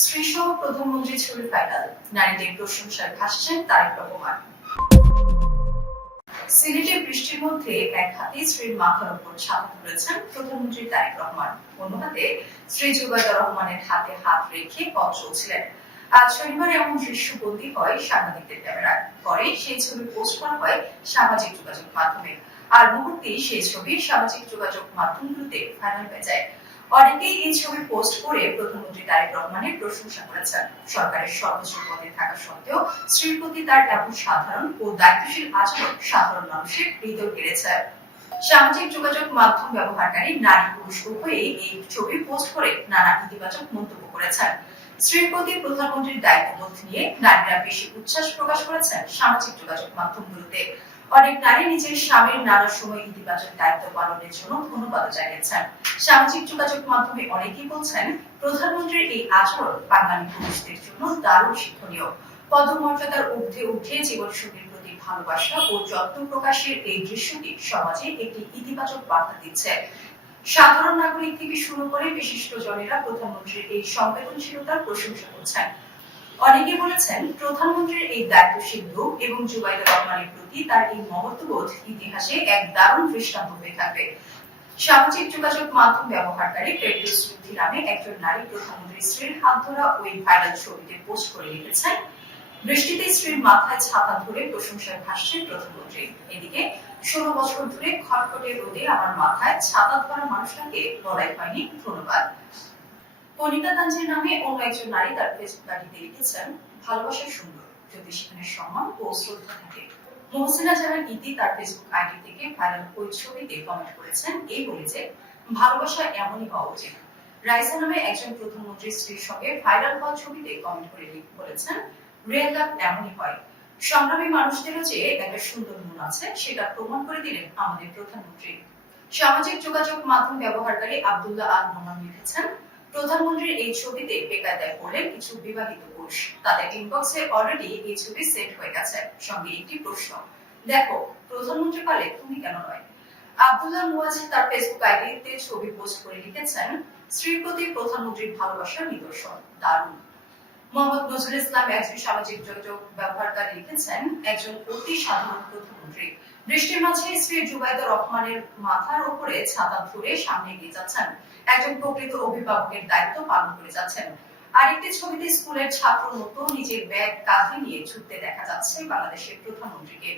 স্ত্রীসহ প্রধানমন্ত্রী ছবির ভাইরাল, নারীদের প্রশংসায় ভাসছেন তারেক রহমান। সিলেটে বৃষ্টির মধ্যে এক হাতে স্ত্রীর মাথার উপর ছাতা ধরেছেন প্রধানমন্ত্রী তারেক রহমান, অন্য হাতে স্ত্রী জুবাইদা রহমানের হাতে হাত রেখে পথ চলছিলেন। আজ শনিবার এমন দৃশ্য বন্দী হয় সাংবাদিকদের ক্যামেরায়। পরে সেই ছবি পোস্ট করা হয় সামাজিক যোগাযোগ মাধ্যমে। আর মুহূর্তেই সেই ছবি সামাজিক যোগাযোগ মাধ্যমগুলোতে ভাইরাল হয়ে যায়। অনেকেই এই ছবি পোস্ট করে প্রধানমন্ত্রী তারেক রহমানের প্রশংসা করেছেন। সরকারের সর্বোচ্চ পদে থাকা সত্ত্বেও স্ত্রীর প্রতি তার এমন সাধারণ ও দায়িত্বশীল আচরণ সাধারণ মানুষের হৃদয় কেড়েছে। সামাজিক যোগাযোগ মাধ্যম ব্যবহারকারী নারী পুরুষ উভয়েই এই ছবি পোস্ট করে নানা ইতিবাচক মন্তব্য করেছেন। স্ত্রীর প্রতি প্রধানমন্ত্রীর দায়িত্ববোধ নিয়ে নারীরা বেশি উচ্ছ্বাস প্রকাশ করেছেন সামাজিক যোগাযোগ মাধ্যমগুলোতে। অনেক নারী নিজের স্বামীর নানা সময় ইতিবাচক দায়িত্ব পালনের জন্য ধন্যবাদ জানিয়েছেন। সামাজিক যোগাযোগ মাধ্যমে অনেকেই বলছেন, প্রধানমন্ত্রীর এই আচরণ বাঙালি পুরুষদের জন্য দারুণ শিক্ষণীয়। পদমর্যাদার ঊর্ধ্বে উঠে জীবনসঙ্গীর প্রতি ভালোবাসা ও যত্ন প্রকাশের এই দৃশ্যটি সমাজে একটি ইতিবাচক বার্তা দিচ্ছে। সাধারণ নাগরিক থেকে শুরু করে বিশিষ্টজনেরা প্রধানমন্ত্রীর এই সংবেদনশীলতার প্রশংসা করছেন। অনেকে বলেছেন, প্রধানমন্ত্রীর এই দায়িত্বশীল রূপ এবং জুবাইদা রহমানের প্রতি তার এই মমত্ববোধ ইতিহাসে এক দারুণ দৃষ্টান্ত হয়ে থাকবে। সামাজিক যোগাযোগ মাধ্যম ব্যবহারকারী ফেরদৌস রুথি নামে একজন নারী প্রধানমন্ত্রীর স্ত্রীর হাত ধরা ওই ভাইরাল ছবিতে পোস্ট করে লিখেছেন, বৃষ্টিতে স্ত্রীর মাথায় ছাতা ধরে প্রশংসায় ভাসছেন প্রধানমন্ত্রী। এদিকে 16 বছর ধরে খটখটে রোদে আমার মাথায় ছাতা ধরা মানুষটাকে বলাই হয়নি ধন্যবাদ। কণিকা তানজির নামে অন্য একজন নারী তার ফেসবুক আইডিতে লিখেছেন, ভালোবাসা সুন্দর যদি সেখানে সম্মান ও শ্রদ্ধা থাকে। মহসিনা জাহান ইতি তার ফেসবুক আইডি থেকে ভাইরাল ওই ছবিতে কমেন্ট করেছেন এই বলে যে, ভালোবাসা এমনই হওয়া উচিত। রাইসা নামে একজন প্রধানমন্ত্রীর স্ত্রীর সঙ্গে ভাইরাল হওয়া ছবিতে কমেন্ট করে বলেছেন, রিয়েল লাভ এমনই হয়। সংগ্রামী মানুষদেরও যে একটা সুন্দর মন আছে সেটা প্রমাণ করে দিলেন আমাদের প্রধানমন্ত্রী। সামাজিক যোগাযোগ মাধ্যম ব্যবহারকারী আব্দুল্লাহ আল নোমান লিখেছেন, প্রধানমন্ত্রীর এই ছবিতে বেকায়দায় পড়লেন কিছু বিবাহিত পুরুষ। তাদের ইনবক্সে অলরেডি এই ছবি সেট হয়ে গেছে, সঙ্গে একটি প্রশ্ন, দেখো প্রধানমন্ত্রী পারলে তুমি কেন নয়। আব্দুল্লাহ মুয়াজ্জিদ তার ফেসবুক আইডিতে ছবি পোস্ট করে লিখেছেন, স্ত্রীর প্রতি প্রধানমন্ত্রীর ভালোবাসার নিদর্শন, দারুণ। মোহাম্মদ নজরুল ইসলাম একজন সামাজিক যোগাযোগ ব্যবহারকারী লিখেছেন, একজন অতি সাধারণ প্রধানমন্ত্রী বৃষ্টির মাঝে স্ত্রী জুবাইদা রহমানের মাথার উপরে ছাতা ধরে সামনে এগিয়ে যাচ্ছেন, একজন প্রকৃত অভিভাবকের দায়িত্ব পালন করে যাচ্ছেন। আরেকটি ছবিতে স্কুলের ছাত্র মতো নিজের ব্যাগ কাঁধে নিয়ে ছুটতে দেখা যাচ্ছে বাংলাদেশের প্রধানমন্ত্রীকে।